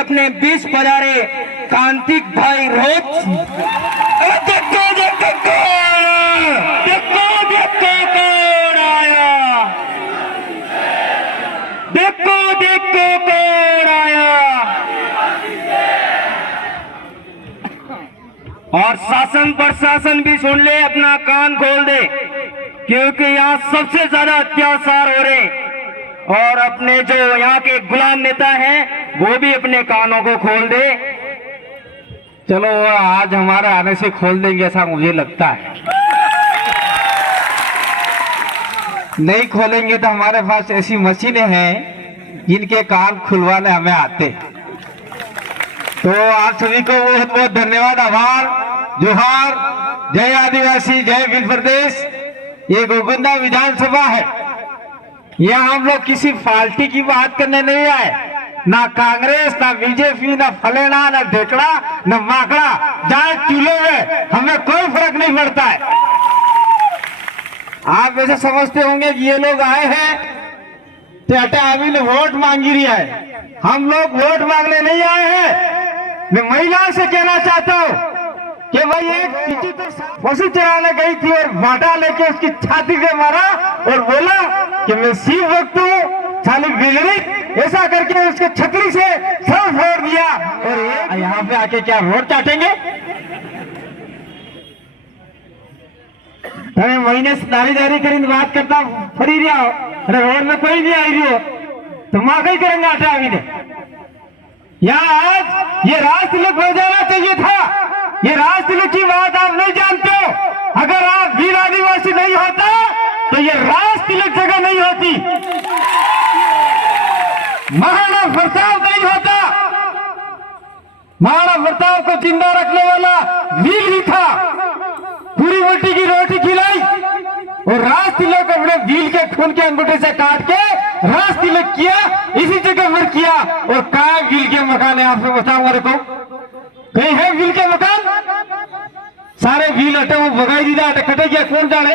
अपने बीच पधारे कांतिक भाई रोज। देखो देखो कौन आया, देखो देखो कौन आया। और शासन प्रशासन भी सुन ले, अपना कान खोल दे, क्योंकि यहाँ सबसे ज्यादा अत्याचार हो रहे। और अपने जो यहाँ के गुलाम नेता हैं वो भी अपने कानों को खोल दे। चलो आज हमारे आने से खोल देंगे ऐसा मुझे लगता है। नहीं खोलेंगे तो हमारे पास ऐसी मशीनें हैं जिनके कान खुलवाने हमें आते। तो आप सभी को बहुत बहुत धन्यवाद, आभार, जोहार, जय आदिवासी, जय भील प्रदेश। ये गोविंदा विधानसभा है, यहाँ हम लोग किसी पार्टी की बात करने नहीं आए, ना कांग्रेस, ना बीजेपी, ना फलेना, ना ढेकड़ा, ना माकड़ा, जाए चूल्हे में हमें कोई फर्क नहीं पड़ता है। आप ऐसे समझते होंगे कि ये लोग आए हैं टाटा अभी ने वोट मांगी रही है। हम लोग वोट मांगने नहीं आए हैं। मैं महिलाओं से कहना चाहता हूँ कि भाई एक किसी तो पशु चराने गई थी और बाटा लेके उसकी छाती पे मारा और बोला कि मैं शिव भक्त हूँ, साली बिगड़ी, ऐसा करके उसके छतरी से सब फोड़ दिया। और यहाँ पे आके क्या वोट चाटेंगे? अरे महीने से दारी करीन बात करता फरी रहा हो, अरे रोड में कोई नहीं आई रही हो तो माँ ही करेंगे आटा अभी ने। यहाँ आज ये राजतिलक हो जाना चाहिए था। ये राजतिलक की बात आप नहीं जानते हो। अगर आप वीर आदिवासी नहीं होता तो ये राजतिलक जगह नहीं होती, महाराणा प्रताप नहीं होता। महाराणा प्रताप को जिंदा रखने वाला वीर ही था, पूरी रोटी की रोटी खिलाई और राज तिलक अपने भील के खून के अंगूठे से काट के राज तिलक किया, इसी जगह पर किया। और कहाँ भील के मकान है आपको बताऊं मेरे को? कहीं है भील के मकान? सारे भील हटे, वो भगाई दी जाए कटे गया, कौन जाने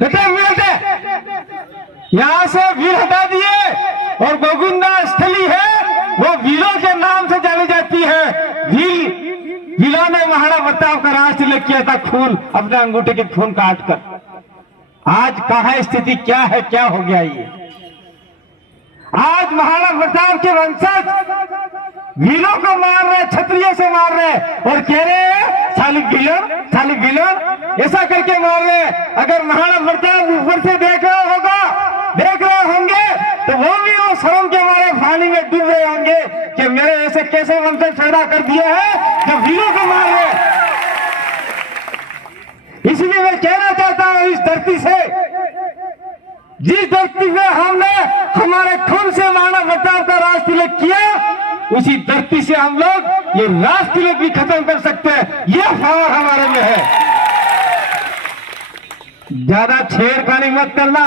कटे हुए हटे। यहाँ से भील हटा दिए और गोविंदा स्थली है वो भीलों के नाम से जानी जाती है। भीलों ने महाराणा प्रताप का राज तिलक किया था, खून अपने अंगूठे के खून काट कर। आज कहाँ स्थिति क्या है, क्या हो गया ये? आज महाराणा प्रताप के वंशज भीलों को मार रहे, क्षत्रियों से मार रहे और कह रहे हैं साली भीलन, ऐसा करके मार रहे। अगर महाराणा प्रताप ऊपर से देख रहे होंगे तो वो भी वो शर्म के मारे पानी में डूब रहे होंगे कि मेरे ऐसे कैसे वंशज पैदा कर दिए हैं जो भीलों को मार रहे। इसलिए मैं कहना चाहता हूं इस धरती से, जिस धरती पे हमने हमारे खून से महाराणा प्रताप का राज तिलक किया, उसी धरती से हम लोग ये राज तिलक भी खत्म कर सकते हैं। यह पावर हमारे में है। ज्यादा छेड़खानी मत करना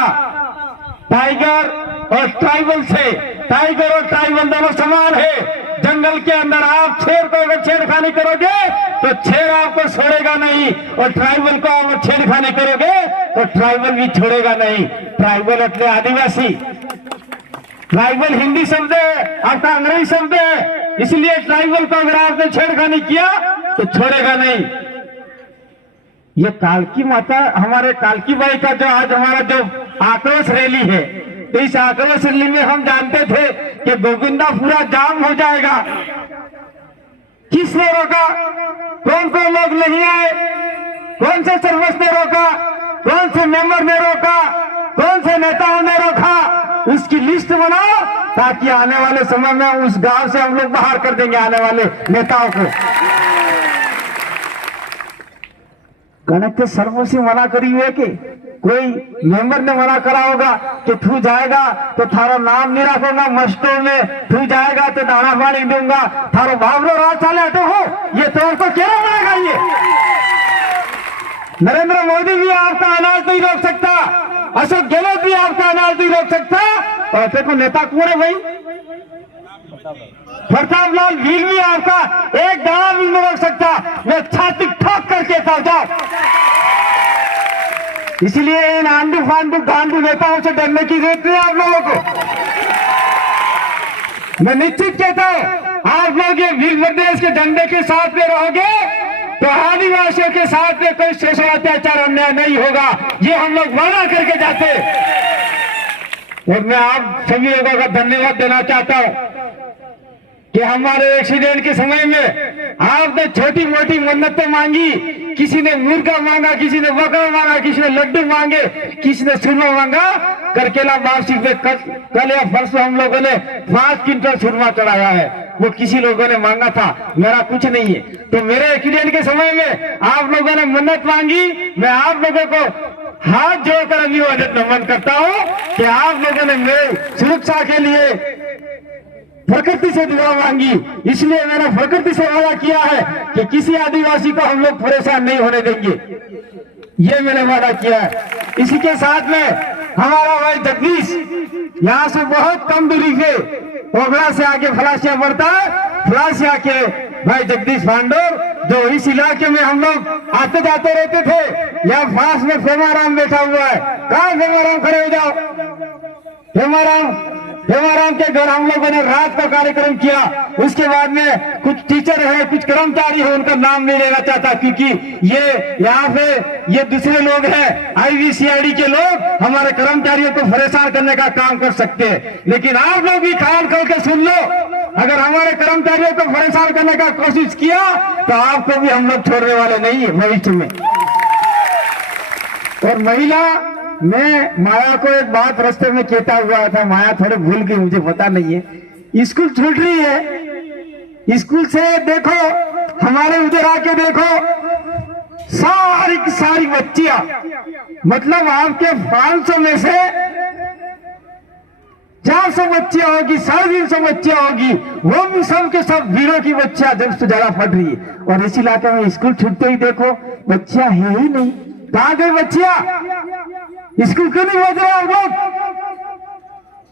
टाइगर और ट्राइबल से। टाइगर और ट्राइबल दोनों समान है। जंगल के अंदर आप शेर को अगर छेड़खानी करोगे तो शेर आपको छोड़ेगा नहीं, और ट्राइबल को अगर छेड़खानी करोगे तो ट्राइबल भी छोड़ेगा नहीं। ट्राइबल अपने आदिवासी, ट्राइबल हिंदी शब्द है, आपका अंग्रेजी शब्द है, इसलिए ट्राइबल को अगर आपने छेड़खानी किया तो छोड़ेगा नहीं। ये कालकी माता, हमारे कालकी बाई का जो आज हमारा जो आक्रोश रैली है, तो इस आक्रोश रैली में हम जानते थे कि गोविंदा पूरा जाम हो जाएगा। किसने रोका? कौन कौन लोग नहीं आए? कौन से सरपंच ने रोका? कौन से मेंबर ने रोका? कौन से नेताओं ने रोका? उसकी लिस्ट बनाओ ताकि आने वाले समय में उस गांव से हम लोग बाहर कर देंगे आने वाले नेताओं को। गणित के सर्वों से मना करी हुए कि कोई मेंबर ने मना करा होगा कि तू जाएगा तो थारा नाम नहीं रखूंगा मस्टों में, तू जाएगा तो दाना पानी दूंगा, थारो बाबलो राज चाले हटो हो। ये तो उनको क्या बनाएगा? ये नरेंद्र मोदी भी आपका अनाज नहीं रोक सकता, अशोक गहलोत भी आपका अनाज नहीं रोक सकता, और ऐसे को नेता कौन है भाई? प्रताप लाल भील भी आपका एक दाना भी नहीं रोक सकता। मैं छाती ठोक करके जाओ। इसलिए इन आंडू फांडू गांडू नेताओं से डरने की जरूरत नहीं आप लोगों को। मैं निश्चित कहता हूं आप लोग ये भील प्रदेश के झंडे के साथ में रहोगे तो आदिवासियों के साथ में कोई शोषण अत्याचार अन्याय नहीं होगा, ये हम लोग वादा करके जाते। और मैं आप सभी लोगों का धन्यवाद देना चाहता हूं कि हमारे एक्सीडेंट के समय में आपने छोटी मोटी मन्नतें मांगी, किसी ने मुर्गा मांगा, किसी ने बकरा मांगा, किसी ने लड्डू मांगे, किसी ने सुरमा मांगा। करकेला वापसी पे कल या परसों हम लोगों ने 5 क्विंटल सुरमा चढ़ाया है, वो किसी लोगों ने मांगा था, मेरा कुछ नहीं है। तो मेरे एक्सीडेंट के समय में आप लोगों ने मन्नत मांगी, मैं आप लोगों को हाथ जोड़कर अभिवादन नमन करता हूँ कि आप लोगों ने मेरी सुरक्षा के लिए प्रकृति से दुआ मांगी, इसलिए मैंने प्रकृति से वादा किया है कि किसी आदिवासी को हम लोग परेशान नहीं होने देंगे, ये मैंने वादा किया है। इसी के साथ में हमारा भाई जगदीश यहाँ से बहुत कम दूरी पे ओगला से आके फलासिया पड़ता है, फलासिया के भाई जगदीश भांडोर जो इस इलाके में हम लोग आते जाते रहते थे। यहाँ पास में फेमाराम बैठा हुआ है, कहाँ फेमाराम, खड़े हो जाओ। फेमाराम के घर हम लोगों ने रात का कार्यक्रम किया। उसके बाद में कुछ टीचर है, कुछ कर्मचारी है, उनका नाम नहीं लेना चाहता क्योंकि ये यहाँ पे ये दूसरे लोग हैं, IVCID के लोग हमारे कर्मचारियों को परेशान करने का काम कर सकते हैं। लेकिन आप लोग भी कान खोल के सुन लो, अगर हमारे कर्मचारियों को परेशान करने का कोशिश किया तो आपको भी हम लोग छोड़ने वाले नहीं है भविष्य में। और महिला, मैं माया को एक बात रास्ते में कहता हुआ था, माया थोड़े भूल गई, मुझे पता नहीं है। स्कूल छूट रही है, स्कूल से देखो, हमारे उधर आके देखो, सारी की सारी बच्चियां, मतलब आपके 500 में से 400 बच्चियां होगी, 350 बच्चियां होगी, वो भी सब के सब वीरों की बच्चियां जब से ज्यादा पढ़ रही है। और इस इलाके में स्कूल छूटते ही देखो बच्चियां है ही नहीं, कहाँ गई बच्चियां? स्कूल क्यों नहीं पढ़ रहे आप लोग?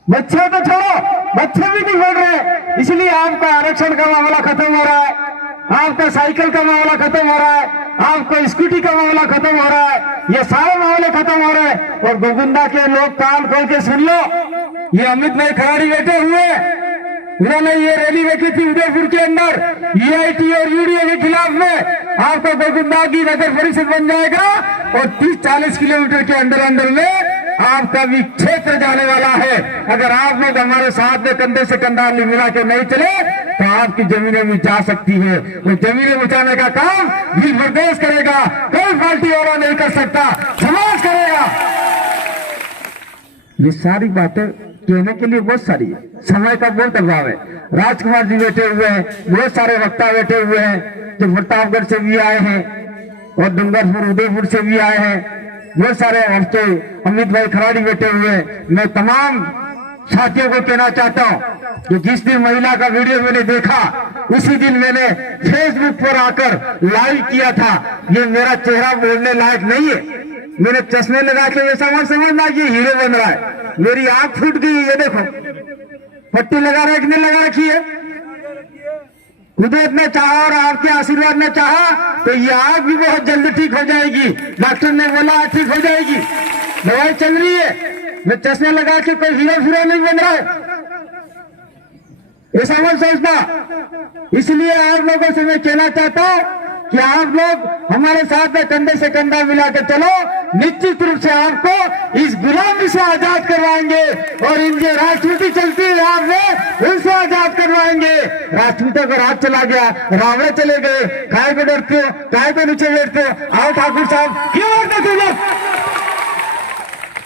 बच्चे तो छोड़ो, बच्चे भी नहीं पढ़ रहे, इसलिए आपका आरक्षण का मामला खत्म हो रहा है, आपका साइकिल का मामला खत्म हो रहा है, आपका स्कूटी का मामला खत्म हो रहा है, ये सारे मामले खत्म हो रहे हैं। और गोविंदा के लोग कान खोल के सुन लो, ये अमित भाई खराड़ी बैठे हुए, उन्होंने ये रैली रखी थी उदयपुर के अंदर EIT और UDA के खिलाफ में। आपका गोविंदा की नगर परिषद बन जाएगा और 30-40 किलोमीटर के अंदर में आपका भी क्षेत्र जाने वाला है। अगर आप लोग हमारे साथ में कंधे से कंधा मिला के नहीं चले तो आपकी जमीनें भी जा सकती है। वो जमीनें बचाने का काम भील प्रदेश करेगा, कोई पार्टी और नहीं कर सकता, समाज करेगा। ये सारी बातें कहने के लिए बहुत सारी है, समय का बहुत अभाव है। राजकुमार जी बैठे हुए हैं, बहुत सारे वक्ता बैठे हुए हैं जो प्रतापगढ़ से भी आए हैं और डूंगरपुर उदयपुर से भी आए हैं, बहुत सारे हफ्ते अमित भाई खराड़ी बैठे हुए हैं। मैं तमाम साथियों को कहना चाहता हूँ कि जिस दिन महिला का वीडियो मैंने देखा उसी दिन मैंने फेसबुक पर आकर लाइव किया था। ये मेरा चेहरा बोलने लायक नहीं है, मैंने चश्मे लगा के ऐसा मत समझना कि हीरो बन रहा है। मेरी आंख फूट गई, ये देखो पट्टी लगा रखने लगा रखी है। कुदरत ने चाहा और आपके आशीर्वाद ने चाहा तो ये आंख भी बहुत जल्दी ठीक हो जाएगी। डॉक्टर ने बोला ठीक हो जाएगी, दवाई चल रही है। मैं चश्मे लगा के कोई हीरो फिरो नहीं बन रहा है, ऐसा मत सोचना। इसलिए आप लोगों से मैं कहना चाहता हूँ कि आप लोग हमारे साथ में कंधे से कंधा मिलाकर चलो, निश्चित रूप से आपको इस गुलामी से आजाद करवाएंगे और इनके राजनीति चलती है आपने उनसे आजाद करवाएंगे। राजनीति का राज चला गया, रावड़े चले गए, काय को डरते हो, काय को नीचे बैठते हो। आओ ठाकुर साहब, क्यों डरते थे लोग?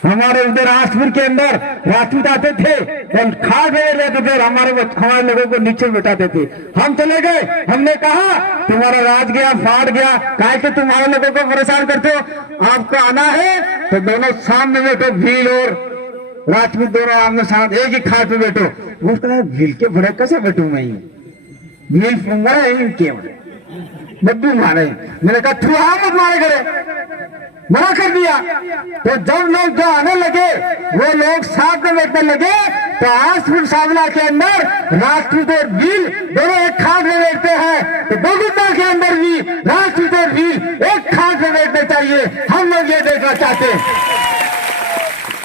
हमारे उधर राजपुर के अंदर राजपूत आते थे और खाट में रहते थे और हमारे लोगों को नीचे बिठाते थे। हम चले गए, हमने कहा तुम्हारा राज गया, फाड़ गया, काहे कि तुम्हारे लोगों को परेशान करते हो। आपको आना है तो दोनों सामने बैठो, भील और राजपूत दोनों आमने सामने एक ही खाट में बैठो। वो कहता है भील के भरे कैसे बैठू मैं, भील के बद्दू मारे। मैंने कहा तू मत मारे करे, मना कर दिया। तो जब लोग जो आने लगे वो लोग साथ में बैठने लगे तो आसपुर सावला के अंदर राजपूत और भील दोनों एक खाट में बैठते हैं, तो गोविंदा के अंदर भी राजपूत और भील एक खाट में बैठने चाहिए। हम लोग ये देखना चाहते,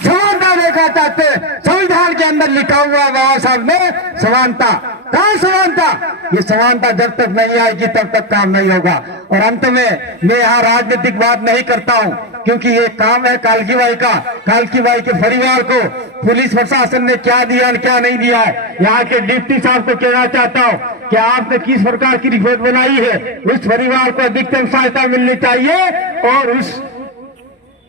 समानता देखना चाहते, संविधान के अंदर लिखा हुआ बाबा साहब ने समानता, कहाँ समानता? ये समानता जब तक नहीं आएगी तब तक काम नहीं होगा। और अंत में मैं यहाँ राजनीतिक बात नहीं करता हूँ, क्योंकि ये काम है कालकी बाई का। कालकी बाई के परिवार को पुलिस प्रशासन ने क्या दिया और क्या नहीं दिया है, यहाँ के डिप्टी साहब को कहना चाहता हूँ कि आपने किस प्रकार की रिपोर्ट बनाई है, उस परिवार को अधिकतम सहायता मिलनी चाहिए और उस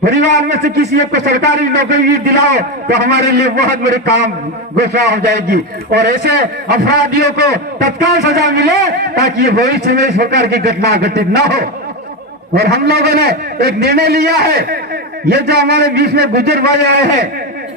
परिवार में से किसी एक को सरकारी नौकरी भी दिलाओ तो हमारे लिए बहुत बड़ी काम घोषणा हो जाएगी और ऐसे अपराधियों को तत्काल सजा मिले ताकि ये भविष्य में इस प्रकार की घटना घटित न हो। और हम लोगों ने एक निर्णय लिया है, ये जो हमारे बीच में गुजर भाई आए हैं,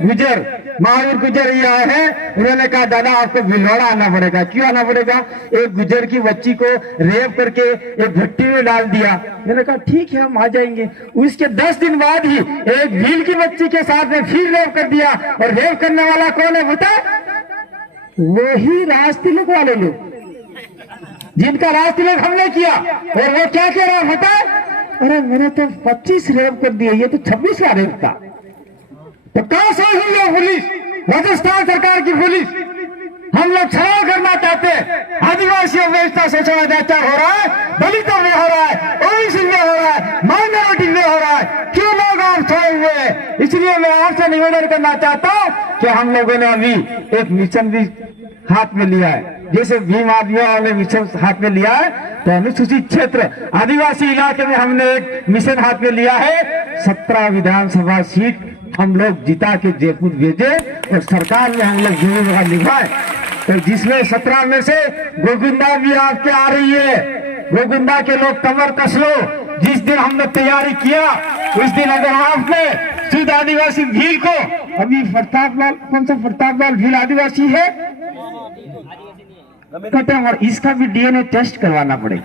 गुजर महावीर गुजर ये आए हैं, उन्होंने कहा दादा आपको भिलवाड़ा आना पड़ेगा। क्यों आना पड़ेगा? एक गुजर की बच्ची को रेप करके एक भट्टी में डाल दिया। मैंने कहा ठीक है हम आ जाएंगे। उसके 10 दिन बाद ही एक भील की बच्ची के साथ में फिर रेप कर दिया। और रेप करने वाला कौन है बता? वही राज तिलक वाले लोग जिनका राज तिलक हमने किया। और वो क्या कह रहा बता? अरे मैंने तो 25 रेप कर दिए, ये तो 26 का रेप था। तो कहां से हुई है पुलिस? राजस्थान सरकार की पुलिस। हम लोग सवाल करना चाहते हैं, आदिवासियों में इतना शोषण अत्याचार हो रहा है, दलितों में हो रहा है, ओबीसी में हो रहा है, माइनॉरिटी में हो रहा है, क्यों लोग आप सोए हुए हैं? इसलिए मैं आपसे निवेदन करना चाहता हूं कि हम लोगों ने अभी एक मिशन भी हाथ में लिया है, जैसे भीम आदिवासी ने मिशन हाथ में लिया है, तो अनुसूचित क्षेत्र आदिवासी इलाके में हमने एक मिशन हाथ में लिया है। 17 विधानसभा सीट हम लोग जिता के जयपुर भेजे और सरकार में हम लोग जिम्मेदार निभाए। तो जिसमें 17 में से गोविंदा भी आपके आ रही है। गोविंदा के लोग कमर कस लो, जिस दिन हमने तैयारी किया उस दिन अगर आपने शुद्ध आदिवासी भील को, अभी प्रतापलाल कौन सा प्रतापलाल भील आदिवासी है और इसका भी डीएनए टेस्ट करवाना पड़ेगा।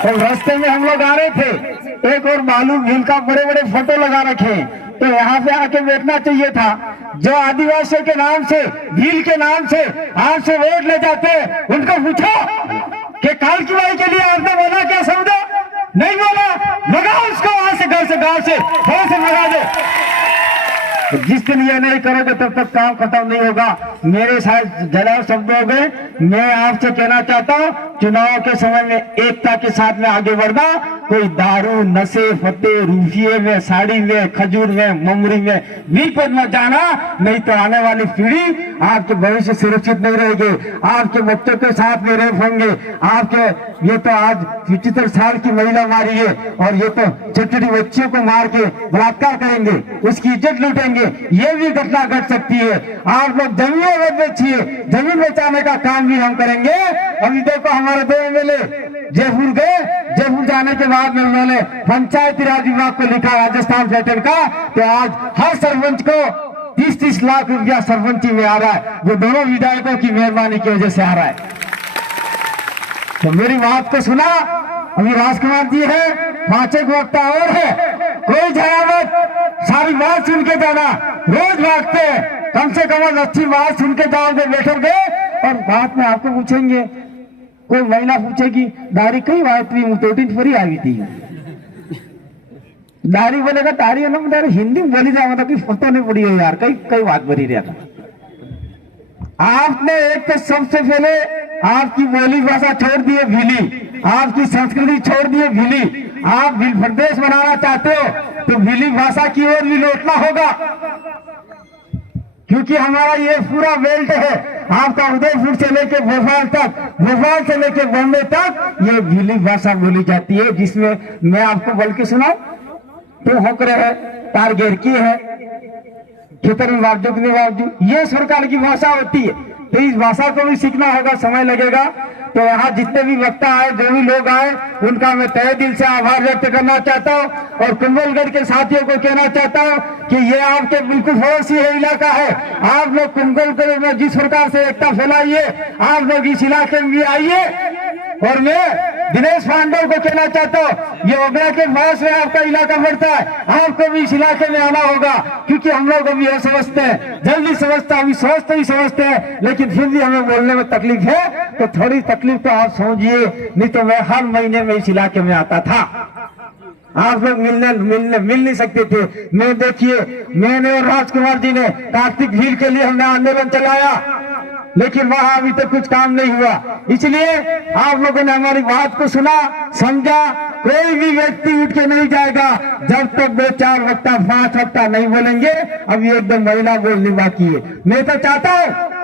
और रास्ते में हम लोग आ रहे थे, एक और बालू भील का बड़े बड़े फोटो लगा रखे, तो यहाँ पे आके बैठना चाहिए था। जो आदिवासियों के नाम से, भील के नाम से आपसे वोट ले जाते, उनको पूछो कि कालकी बाई के लिए आपने बोला क्या समझो? नहीं बोला, भगाओ उसको वहां से, घर से, गांव से भगा दो। तो जिस दिन ये नहीं करोगे तब तक काम खत्म नहीं होगा। मेरे साथ जरा शब्द हो गए, मैं आपसे कहना चाहता हूँ चुनाव के समय में एकता के साथ में आगे बढ़ना। कोई दारू, नशे, फते, रूफिये में, साड़ी में, खजूर में, ममरी में बिल्कुल मत जाना, नहीं तो आने वाली पीढ़ी आपके भविष्य सुरक्षित नहीं रहेगी। आपके बच्चों के साथ में रेप होंगे। आपके ये तो आज 75 साल की महिला मारी है और ये तो छोटी छोटी बच्चियों को मार के बलात्कार करेंगे, उसकी इज्जत लूटेंगे, ये भी घटना घट सकती है। आप लोग जमीन मत बेचिए, जमीन बेचाने का काम भी हम करेंगे। अभी देखो हमारे 2 एमएलए जयपुर गए, जयपुर जाने के बाद में उन्होंने पंचायती राज विभाग को लिखा राजस्थान पैटर्न का, तो आज हर सरपंच को 30-30 लाख रुपया सरपंची में आ रहा है, वो दोनों विधायकों की मेहरबानी की वजह से आ रहा है। तो मेरी बात को सुना, अभी राजकुमार जी है, 5 एक वक्ता और है, कोई जयावत सारी बात सुन के जाना। रोज भागते हैं, कम से कम अच्छी बात सुन के जाओगे, बैठोगे और बात में आपको पूछेंगे, कोई महिला पूछेगी दारी कई बात हुई, मुतोटिन फरी आई थी, दारी बोलेगा दारी है ना, हिंदी में बोली जाए मतलब कि फोटो नहीं पड़ी हो यार, कई बात भरी रहता। आपने एक तो सबसे पहले आपकी बोली भाषा छोड़ दिए भीली, आपकी संस्कृति छोड़ दिए भीली। आप भील प्रदेश बनाना चाहते हो तो भीली भाषा की ओर भी लौटना होगा, क्योंकि हमारा ये पूरा बेल्ट है, आपका उदयपुर से लेके भोपाल तक, भोपाल से लेके बॉम्बे तक ये भीली भाषा बोली जाती है। जिसमें मैं आपको बोल के सुनाऊं तो होकर है, टारगेर की है, खेतर में बावजूद, ये सरकार की भाषा होती है। तो इस भाषा को भी सीखना होगा, समय लगेगा। तो यहाँ जितने भी वक्ता आए, जो भी लोग आए, उनका मैं तहे दिल से आभार व्यक्त करना चाहता हूँ। और कुंभलगढ़ के साथियों को कहना चाहता हूँ कि ये आपके बिल्कुल पड़ोसी है इलाका है। आप लोग कुंभलगढ़ में जिस प्रकार से एकता फैलाइए, आप लोग इस इलाके में भी आइए। और मैं दिनेश पांडव को कहना चाहता हूँ, ये ओगरा के पास में आपका इलाका पड़ता है, आपको भी इस इलाके में आना होगा, क्योंकि हम लोग अभी यह समझते हैं, जल्दी समझते हैं, अभी सोचते ही समझते हैं, लेकिन फिर भी हमें बोलने में तकलीफ है। तो थोड़ी तकलीफ तो आप समझिए, नहीं तो मैं हर महीने में इस इलाके में आता था। आप लोग मिल नहीं सकते थे। मैं देखिए, मैंने और राजकुमार जी ने कार्तिक भील के लिए हमने आंदोलन चलाया, लेकिन वहां अभी तक कुछ काम नहीं हुआ। इसलिए आप लोगों ने हमारी बात को सुना, समझा। कोई भी व्यक्ति उठ के नहीं जाएगा जब तक वो 4 वक्ता 5 वक्ता नहीं बोलेंगे। अभी एकदम महिला बोलनी बाकी है। मैं तो चाहता हूं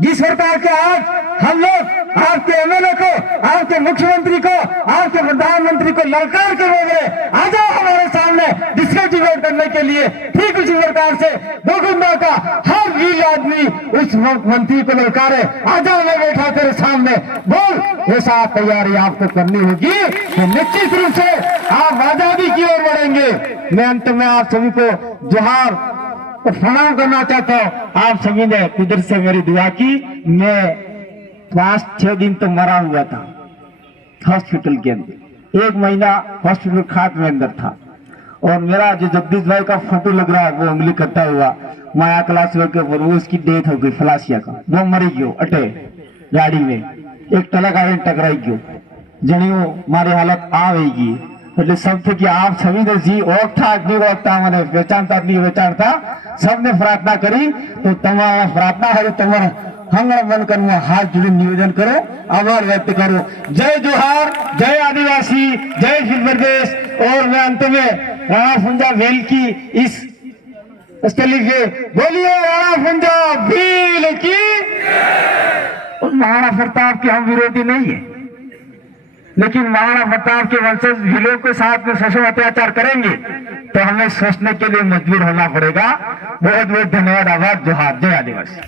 जिस प्रकार के आज हम लोग आपके एमएलए को, आपके मुख्यमंत्री को, आपके प्रधानमंत्री को ललकार के बोल रहे, आ जाओ हमारे सामने डिस्कस डिबेट करने के लिए। ठीक उसी प्रकार से गोकुंदा का हर वीर आदमी उस मंत्री को ललकारे, आ जाओ मैं बैठा तेरे सामने, बोल। ऐसा तैयारी आपको करनी होगी तो निश्चित रूप से आप आजादी की ओर बढ़ेंगे। मैं अंत में आप सभी को जोहार और प्रणाम करना चाहता हूँ। आप सभी ने कुदरत से मेरी दुआ की। मैं 5-6 दिन तो मरा हुआ था हॉस्पिटल के अंदर, 1 महीना हॉस्पिटल खाट में अंदर था। और मेरा जो जगदीश भाई का फोटो लग रहा है वो उंगली करता हुआ माया क्लास के ऊपर, वो उसकी डेथ हो गई फलासिया का, वो मरी गयो अटे गाड़ी में, एक टला गाड़ी टकराई गयो, जनियो मारी हालत आ गई। એટલે સૌથી કે આપ સવિને જી ઓળખતા અગ્નિ ઓળખતા મને વેચાણતા અગ્નિ વેચાણતા सबने प्रार्थना करी तो તમારા प्रार्थना है તમારા हंगड़ मन कर हाथ जोड़ी निवेदन करो, आभार व्यक्त करो। जय जोहार, जय आदिवासी, जय हिंद प्रदेश। और मैं अंत में राणा फुंजा भील की इस स्थली के बोलिए राणा फुंजा भील की। महाराणा प्रताप के हम विरोधी नहीं है, लेकिन महाराणा प्रताप के वंशज भीलों के साथ में शोषण अत्याचार करेंगे तो हमें सोचने के लिए मजबूर होना पड़ेगा। बहुत बहुत धन्यवाद, आभार, जोहार, जय आदिवासी।